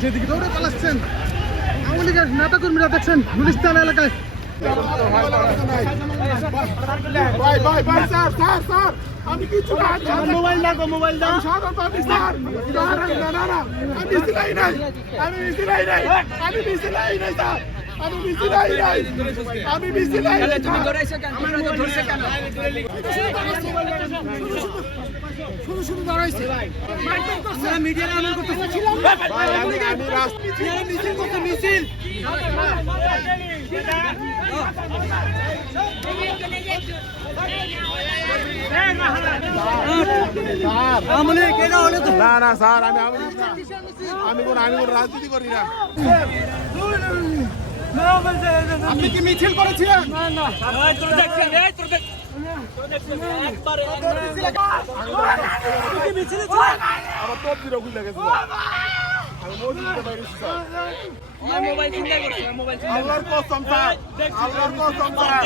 যেদিকে দৌড়ে পালাচ্ছেন আওয়ামী লীগের নেতা কর্মীরা দেখছেন গুলিস্তান এলাকায়। আমি কিছু মোবাইল দাও, মোবাইল দাও। আমি বেশি নাই। তুমি ধরেছো কেন? আমার মতো ধরছে কেন? শুধু শুধু দাঁড়াইছে। মাইক করছে মিডিয়া আমল করতেছে। আমি রাস্তায় মিছিল করতে মিছিল। না না স্যার আমি কোন রাজনীতি করি না। আপনি কি মিছিল করেছিলেন? আমার তোপ দিলে খুলে গেছে। আমি মসজিদে বাইরে স্যার। আল্লাহর কসম স্যার, আল্লাহর কসম স্যার।